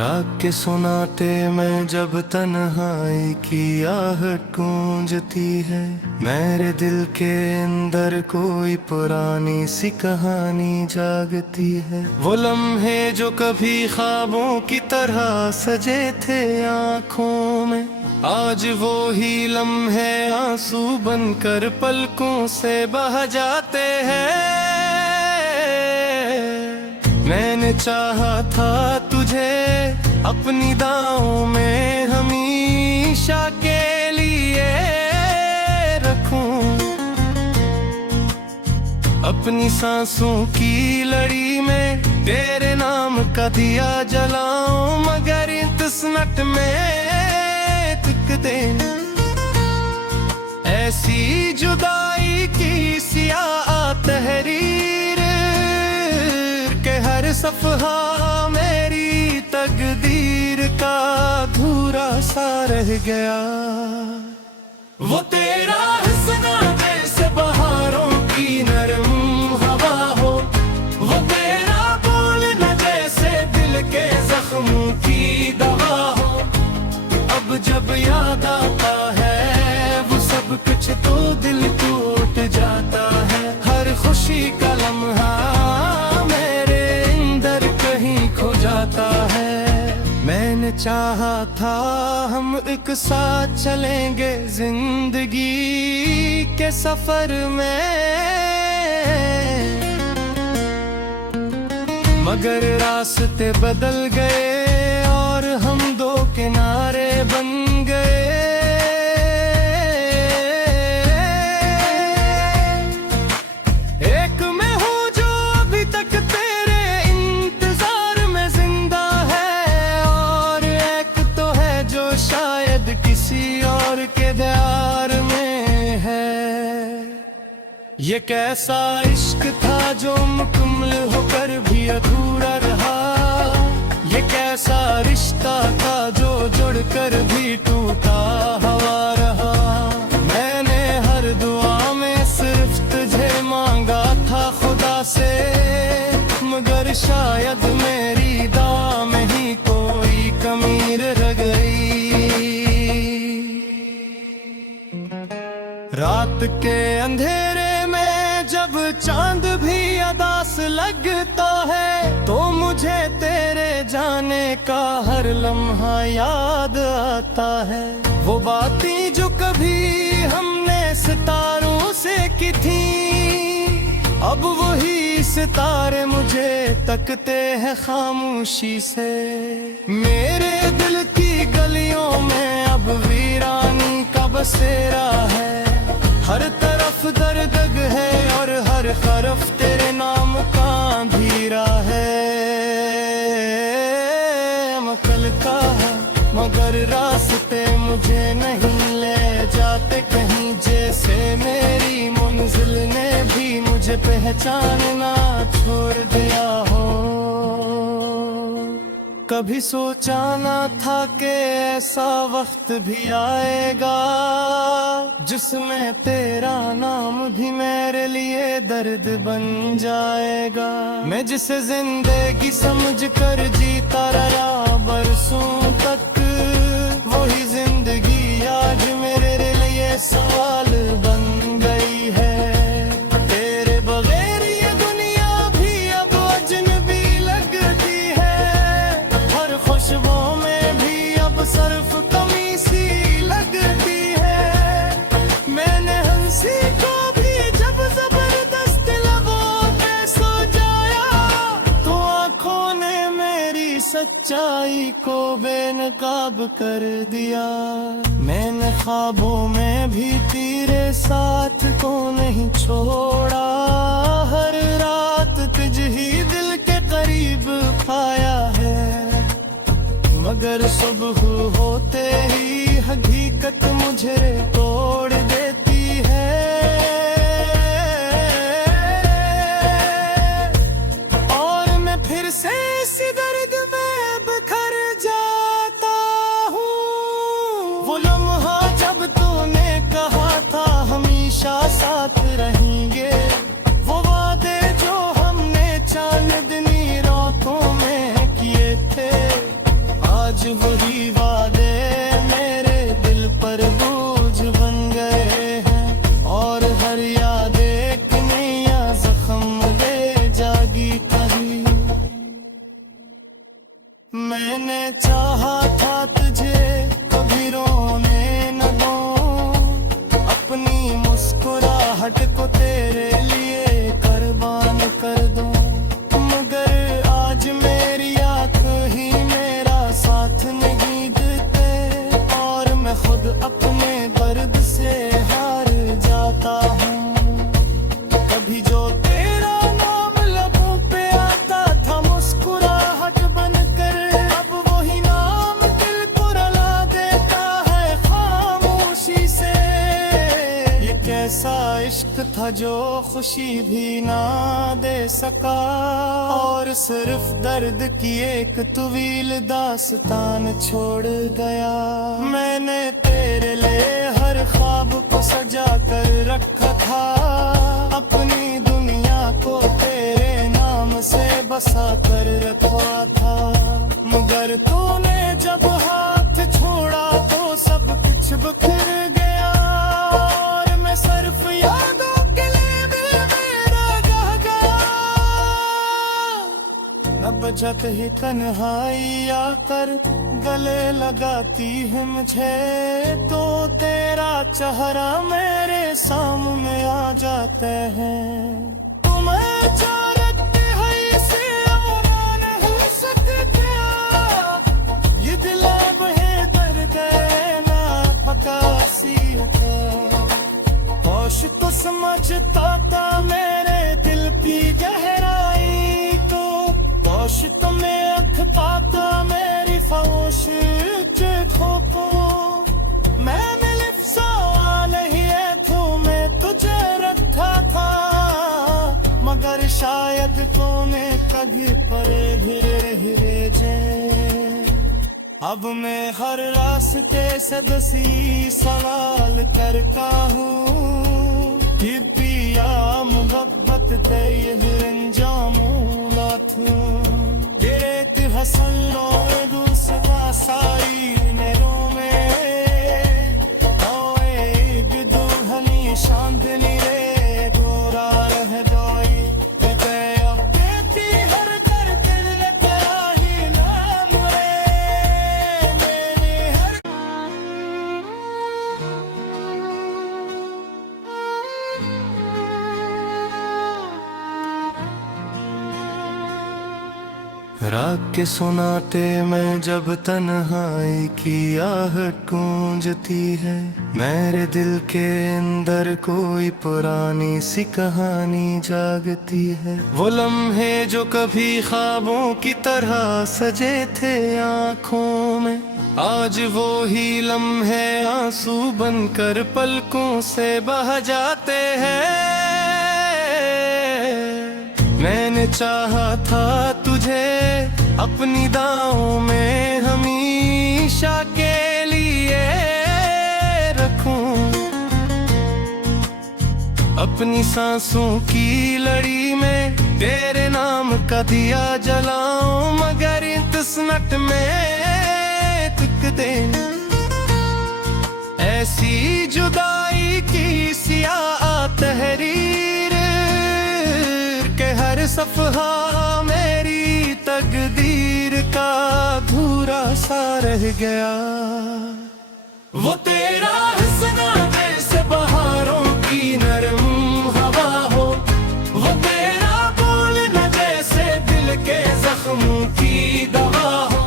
रात के सुनाटे में जब तन्हाई की आहट गूंजती है, मेरे दिल के अंदर कोई पुरानी सी कहानी जागती है। वो लम्हे जो कभी ख्वाबों की तरह सजे थे आँखों में, आज वो ही लम्हे आंसू बनकर पलकों से बह जाते हैं। मैंने चाहा था तुझे अपनी दाओं में हमेशा के लिए रखूं, अपनी सांसों की लड़ी में तेरे नाम का दिया जलाऊं, मगर इस नट में एक दिन ऐसी जुदाई की सियाह तहरीर के हर सफ़हा मेरी तकदीर का अधूरा सा रह गया। वो तेरा हंसना जैसे बहारों की नरम हवा हो, वो तेरा बोलना जैसे दिल के जख्मों की दवा हो। अब जब याद आता है वो सब कुछ तो दिल टूट जाता है। हर खुशी का लम्हा मेरे अंदर कहीं खो जाता है। मैंने चाहा था हम एक साथ चलेंगे जिंदगी के सफर में, मगर रास्ते बदल गए और हम दो किनारे बन गए। एक मैं हूँ जो अभी तक तेरे इंतजार में जिंदा है, और एक तो है जो शायद किसी और के प्यार में है। ये कैसा इश्क था जो मुकम्मल होकर भी अधूरा रहा, ये कैसा रिश्ता था जो जुड़कर भी टूटा हुआ रहा। मैंने हर दुआ में सिर्फ तुझे मांगा था खुदा से, मगर शायद मेरी दुआ में ही कोई कमी रह गई। रात के अंधेरे में जब चांद भी अदास लगता है, तो मुझे तेरे जाने का हर लम्हा याद आता है। वो बातें जो कभी हमने सितारों से की थी, अब वही सितारे मुझे तकते हैं खामोशी से। मेरे दिल की गलियों में अब वीरानी का बसेरा है, हर तरफ दर्द है और हर तरफ तेरे नाम का अंधेरा है। मकल का है मगर रास्ते मुझे नहीं ले जाते कहीं, जैसे मेरी मंजिल ने भी मुझे पहचानना छोड़ दिया हो। कभी सोचा ना था कि ऐसा वक्त भी आएगा जिसमें तेरा नाम भी मेरे लिए दर्द बन जाएगा। मैं जिसे जिंदगी समझ कर जीता रहा बरसों तक, वही जिंदगी आज मेरे लिए सवाल बन गई है। तेरे बगैर ये दुनिया भी अब अजनबी लगती है, हर खुशबू में भी अब सिर्फ कमी सी लगती है। मैंने हंसी को भी जब जबरदस्त लबों पे सजाया, तो आंखों ने मेरी सच्चाई को बेनकाब कर दिया। मैंने ख्वाबों में भी तेरे साथ को नहीं छोड़ा, हर रात तुझ ही दिल के करीब पाया है, मगर सुबह होते ही हकीकत मुझे तोड़ देती है। और मैं फिर से इसी दर्द में बिखर जाता हूँ। वो लम्हा जब तूने कहा था हमेशा साथ रहेंगे, वो वादे जो हमने चांदनी रातों में किए थे, ऐसा इश्क था जो खुशी भी ना दे सका, और सिर्फ दर्द की एक तवील दास्तान छोड़ गया। मैंने तेरे लिए हर ख्वाब को सजा कर रखा था, अपनी दुनिया को तेरे नाम से बसा कर रखा था। मगर तूने जब हाथ छोड़ा तो सब कुछ बिखर गया, और मैं सिर्फ यादों के लिए दिल मेरा रह गया। न बजत ही तन्हाई आकर गले लगाती है मुझे, तो तेरा चेहरा मेरे सामने आ जाता है। तुम्हें चाहते हैं इसे औरा नहीं सकता, ये दिल अब है दर्द ना पकासी है। होश तो समझता था मेरे दिल की गहराई को, होश तो मैं अखता था मेरी खामोश खो। मैं मिलिफ सवाल ही है तो मैं तुझे रखा था, मगर शायद तो मैं कभी परे हिरे हिरे जे। अब मैं हर रास्ते से दसी सवाल करता हूँ कि पिया मोहब्बत ते अंजामूला थू। गिरेत हसन लो दूसरा साई नेरों में, ओए दुल्हनी चांदनी रे गोरा रह जाई। हर कर दिल तेरा ही नाम रे मेरे हर। रात के सुनाते में जब तन्हाई की आहट गूंजती है, मेरे दिल के अंदर कोई पुरानी सी कहानी जागती है। वो लम्हे जो कभी ख्वाबों की तरह सजे थे आँखों में, आज वो ही लम्हे आंसू बनकर पलकों से बह जाते हैं। मैंने चाहा था तुझे अपनी दाओं में हमेशा के लिए रखूं, अपनी सांसों की लड़ी में तेरे नाम का दिया जलाऊं। मगर तस्नत में तुक दे ऐसी जुदाई की सियाह तहरीर के हर सफहा मेरी तकदीर का अधूरा सा रह गया। वो तेरा हंसना जैसे बहारों की नरम हवा हो, वो तेरा बोलना जैसे दिल के जख्मों की दवा हो।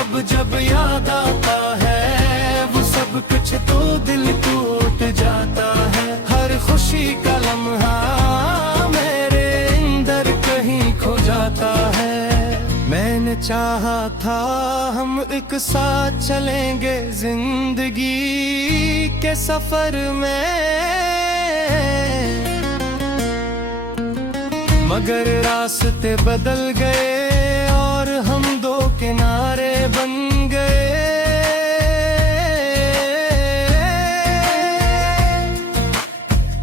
अब जब याद आता है वो सब कुछ तो दिल टूट जाता है। हर खुशी का लम्हा मेरे अंदर कहीं खो जाता है। मैंने चाहा था हम एक साथ चलेंगे जिंदगी के सफर में, मगर रास्ते बदल गए और हम दो किनारे बन गए।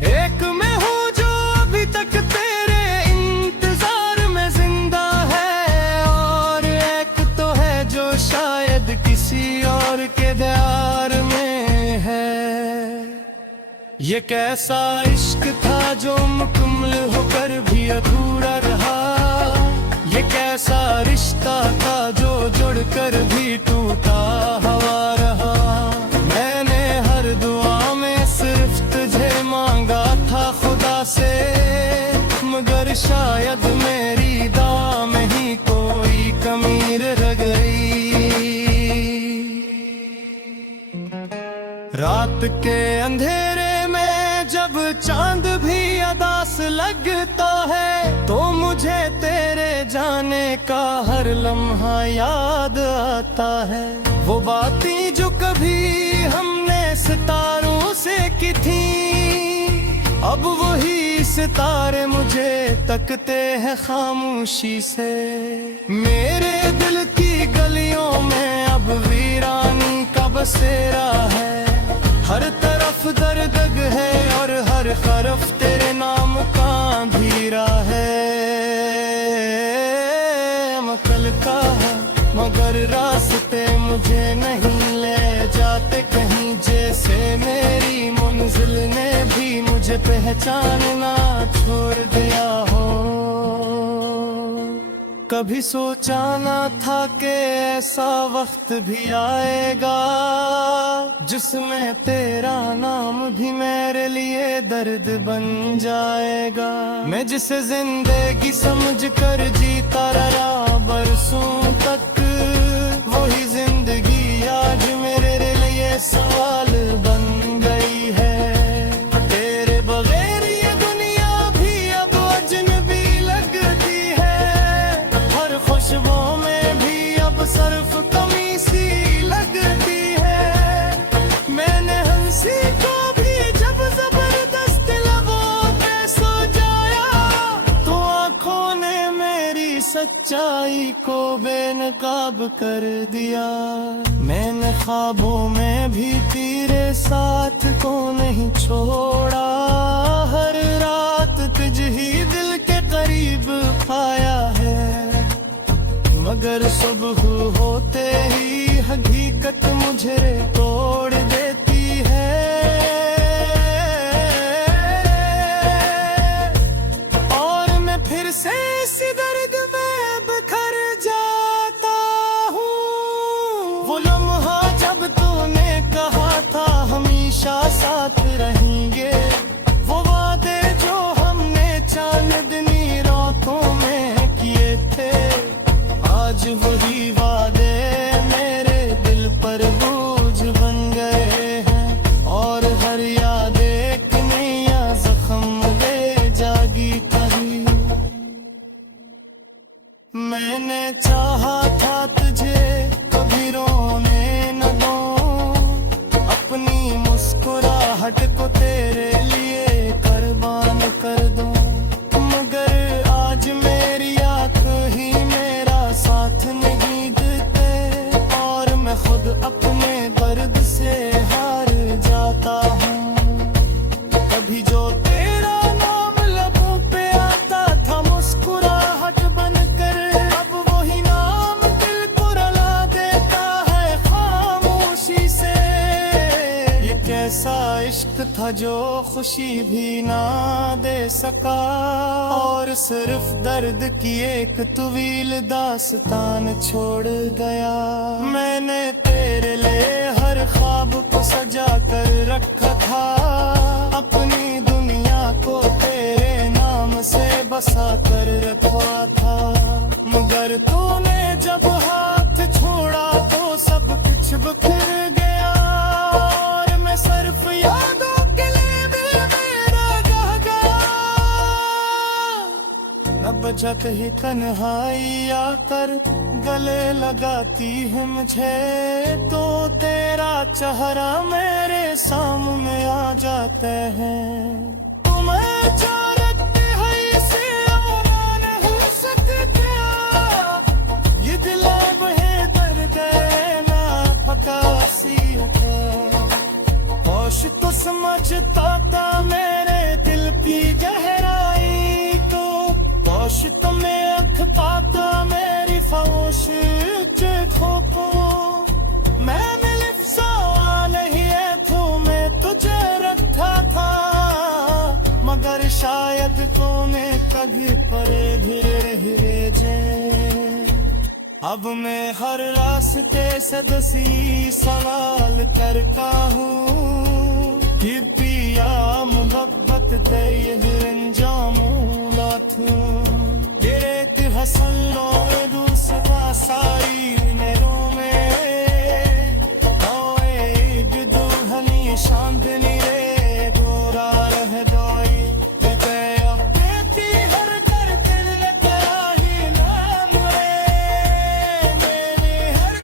एक मैं हूँ जो अभी तक तेरे इंतजार में जिंदा है, और एक तो है जो शायद किसी और के प्यार में है। ये कैसा इश्क था जो मुकम्मल होकर भी अधूरा रहा, ये कैसा रिश्ता था जो जुड़कर भी टूटा हुआ रहा। मैंने हर दुआ में सिर्फ तुझे मांगा था खुदा से, मगर शायद मेरी दुआ में ही कोई कमी रह गई। रात के अंधेरे में जब चांद भी अदास लगता है, तो मुझे तेरे जाने का हर लम्हा याद आता है। वो बातें जो कभी हमने सितारों से की थी, अब वही सितारे मुझे तकते हैं खामोशी से। मेरे दिल की गलियों में अब वीरानी का बसेरा है। हर तरफ दर्द है और हर तरफ तेरे नाम का अंधेरा है। मकल का है मगर रास्ते मुझे नहीं ले जाते कहीं, जैसे मेरी मंजिल ने भी मुझे पहचानना छोड़ दिया हो। कभी सोचा ना था कि ऐसा वक्त भी आएगा जिसमें तेरा नाम भी मेरे लिए दर्द बन जाएगा। मैं जिसे जिंदगी समझ कर जीता रहा बरसों तक, वही जिंदगी आज मेरे लिए सवाल बन गई है। तेरे बगैर ये दुनिया भी अब अजनबी लगती है। हर खुशबू में भी अब सिर्फ कमी सी लगती है। मैंने हंसी को भी जब जबरदस्त लबों पे सजाया, तो आंखों ने मेरी सच्चाई को बेनकाब कर दिया। मैंने ख्वाबों में भी तेरे साथ को नहीं छोड़ा। हर रात तुझ ही दिल के करीब पाया है, मगर सुबह होते ही हकीकत मुझे तोड़ देती है। और मैं फिर से इसी दर्द में बिखर जाता हूँ। वो लम्हा जब तूने कहा था हमेशा साथ रहेंगे, वो वादे जो हमने चांदनी रातों में किए थे, आज वही वादे मेरे दिल पर बोझ बन गए हैं। और हर याद एक नया जख्म ले जागी कहीं। मैंने चाहा था तुझे कभी रोने न दूं, अपनी मुस्कुराहट को तेरे लिए कुर्बान कर दूं, मगर आज मेरी आंख ही मेरा साथ नहीं देते। और मैं खुद अपने दर्द से हार जाता हूँ। कभी जो तेरा नाम लबों पे आता था मुस्कुराहट बनकर, अब वही नाम दिल को रुला देता है खामोशी से। ये कैसा इश्क था जो खुशी भी ना दे सका, और सिर्फ दर्द की एक तवील दास्तान छोड़ गया। मैंने तेरे लिए हर ख्वाब को सजा कर रखा था, अपनी दुनिया को तेरे नाम से बसा कर रखा था, मगर तूने जब हाथ छोड़ा तो सब कुछ बिखर गया। और मैं सिर्फ यादों के लिए भी मेरा रह गया। अब जग ही तन्हाई आकर गले लगाती है मुझे, तो तेरा चेहरा मेरे सामने आ जाता है। तुम्हें चाहते हैं इसे और नहीं सकते, ये दिल अब है दर्द ना पता सी है। होश तो समझता था मेरे दिल की गहराई को, होश तो मैं अख पाता मेरी खामोश खो। मैं मिलिफ सा नहीं है तो मैं तुझे रखा था, मगर शायद तूने कभी परे गिरे हिरे जे। अब मैं हर रास्ते से दसी सवाल करता हूँ कि पिया मोहब्बत ते रंजामूला थू गिरेत हसन रो दूसरा सारी नेरों में ओए दुल्हनी चांदनी रे गोरा रह दोई ते अपने थी हर कर दिल लगा ही नाम रे मेरे हर।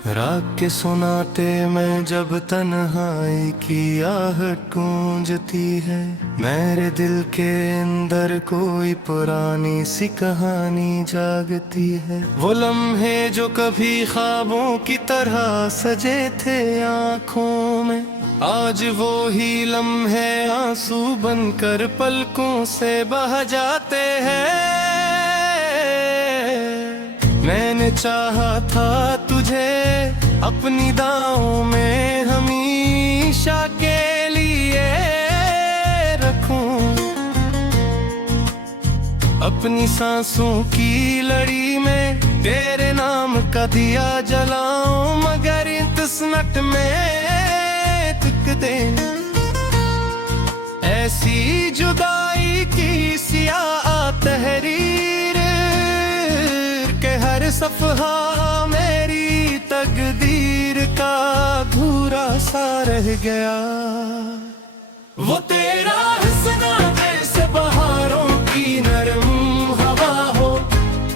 रात के सुनाते में जब तन्हाई की आहट गूंजती है, मेरे दिल के अंदर कोई पुरानी सी कहानी जागती है। वो लम्हे जो कभी ख्वाबों की तरह सजे थे आँखों में, आज वो ही लम्हे आंसू बनकर पलकों से बह जाते हैं। मैंने चाहा था तुझे अपनी दाहों में हमेशा के लिए रखूं, अपनी सांसों की लड़ी में तेरे नाम का दिया जलाऊं, मगर तस्नट में तुक दे ऐसी जुदाई की सियाह तहरीर के हर सफ़हा मेरी तकदीर का अधूरा सा रह गया। वो तेरा हंसना जैसे बहारों की नरम हवा हो,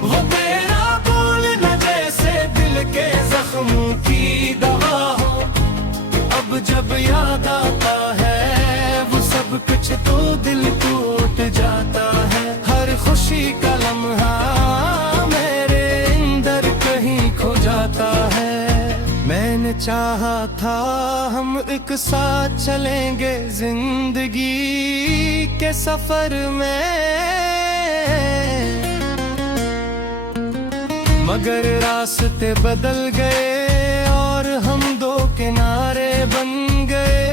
वो तेरा बोलना जैसे दिल के जख्मों की दवा हो। अब जब याद आता है वो सब कुछ तो दिल टूट जाता है। हर खुशी का लम्हा मेरे अंदर कहीं खो जाता है। मैंने चाहा था हम एक साथ चलेंगे जिंदगी के सफर में, मगर रास्ते बदल गए और हम दो किनारे बन गए।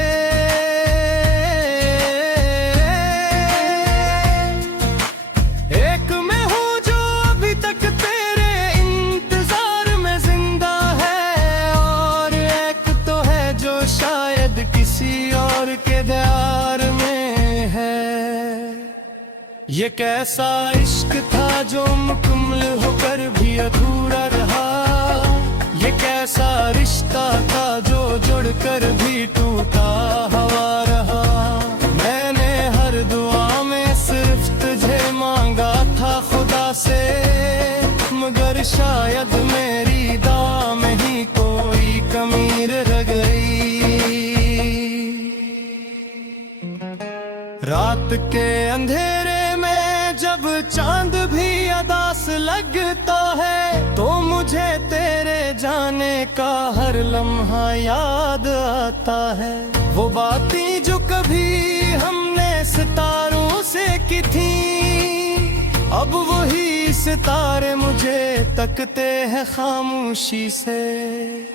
एक मैं हूँ जो अभी तक तेरे इंतजार में जिंदा है, और एक तो है जो शायद किसी और के प्यार में है। ये कैसा इश्क था जो मुकम्मल होकर भी अधूरा रहा, ये कैसा रिश्ता था जो जुड़कर भी टूटा हुआ रहा। मैंने हर दुआ में सिर्फ तुझे मांगा था खुदा से, मगर शायद मेरी दुआ में ही कोई कमी रह गई। रात के अंधेरे में जब चांद भी अदास लगता है, तो मुझे तेरे जाने का हर लम्हा याद आता है। वो बातें जो कभी हमने सितारों से की थी, अब वही सितारे मुझे तकते हैं खामोशी से।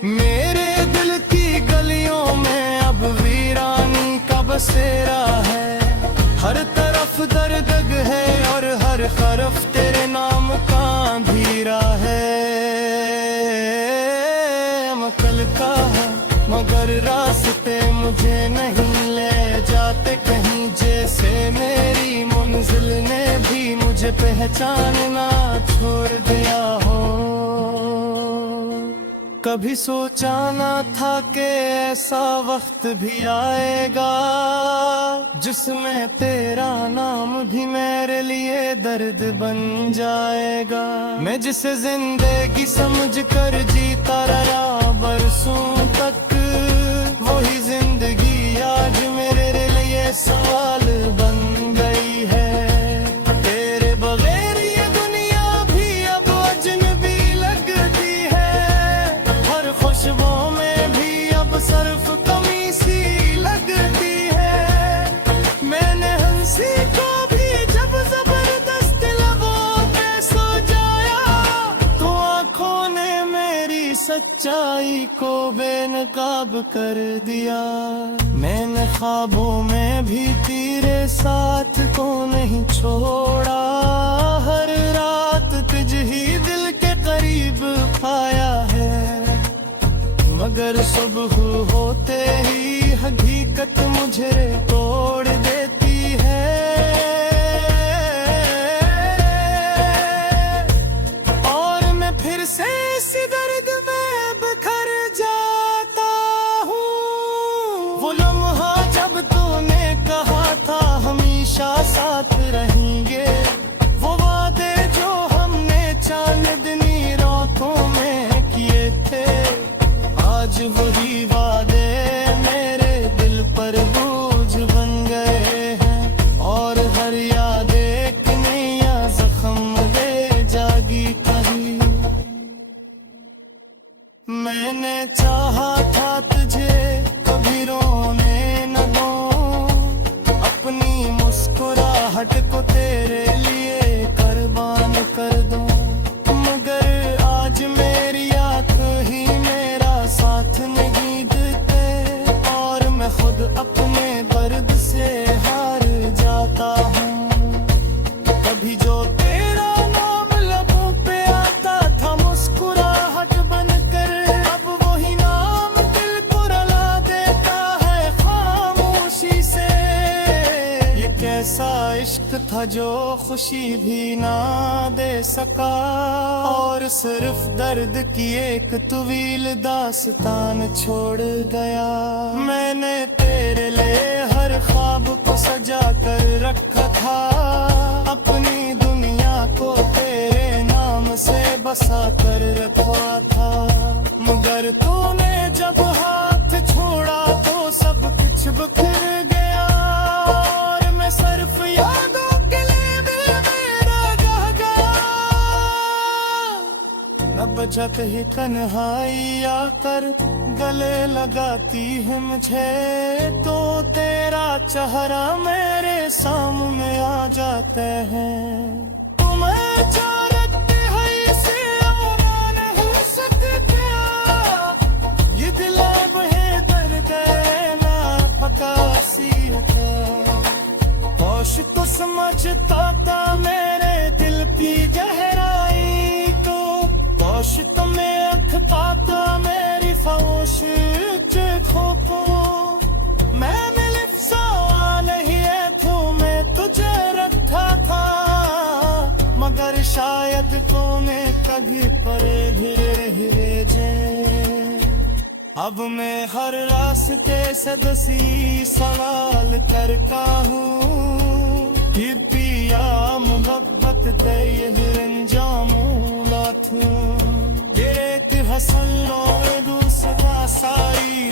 मेरे दिल की गलियों में अब वीरानी का बसेरा है, हर तरफ दर्द है और हर हरफ तेरे नाम का अंधेरा है। मकल का है मगर रास्ते मुझे नहीं ले जाते कहीं, जैसे मेरी मंजिल ने भी मुझे पहचानना छोड़ दिया हो। कभी सोचा ना था कि ऐसा वक्त भी आएगा, जिसमें तेरा नाम भी मेरे लिए दर्द बन जाएगा। मैं जिसे जिंदगी समझ कर जीता रहा बरसों तक, वही जिंदगी आज मेरे लिए सवाल बन गई है। तेरे बगैर ये दुनिया भी अब अजनबी लगती है, हर खुशबू में भी अब सिर्फ कमी सी लगती है। मैंने हंसी को भी जब जबरदस्त लबों पे सजाया, तो आंखों ने मेरी सच्चाई को बेनकाब कर दिया। मैंने ख्वाबों में भी तेरे साथ को नहीं छोड़ा, हर रात तुझ ही दिल के करीब पाया है। मगर सुबह होते ही हकीकत मुझे तोड़ देती है, और मैं फिर से इसी दर्द में बिखर जाता हूँ। वो लम्हा जब तूने कहा था हमेशा साथ रहेंगे, वो वादे जो हमने चांदनी रातों में किए थे, भी जो तेरा नाम लबों पे आता था मुस्कुराहट बनकर, अब वही नाम दिल को रुला देता है खामोशी से। ये कैसा इश्क था जो खुशी भी ना दे सका, और सिर्फ दर्द की एक तवील दास्तान छोड़ गया। मैंने तेरे लिए हर ख्वाब को सजा कर रखा था, अपनी दुनिया को तेरे नाम से बसा कर रखा था। मगर तूने जब हाथ छोड़ा तो सब कुछ बिखर गया, और मैं सिर्फ यादों के लिए दिल मेरा रह गया। न बजत ही तन्हाई आकर गले लगाती है मुझे, तो तेरा चेहरा मेरे सामने आ जाता है। तुम्हें चाहते हैं इसे आना नहीं सकता, ये दिल अब है दर्द ना पकासी है। होश तो समझता था मेरे दिल की गहराई को, होश तो मैं अखता था मेरी खामोश के खोपो। मैं मिलिफ सवाल ही है तो मैं तुझे रखता था, मगर शायद को मैं कभी परे धीरे धीरे जे। अब मैं हर रास्ते से दसी सवाल करता हूँ कि पिया मोहब्बत दे अंजामूला थू। हसन रो दूसरा साई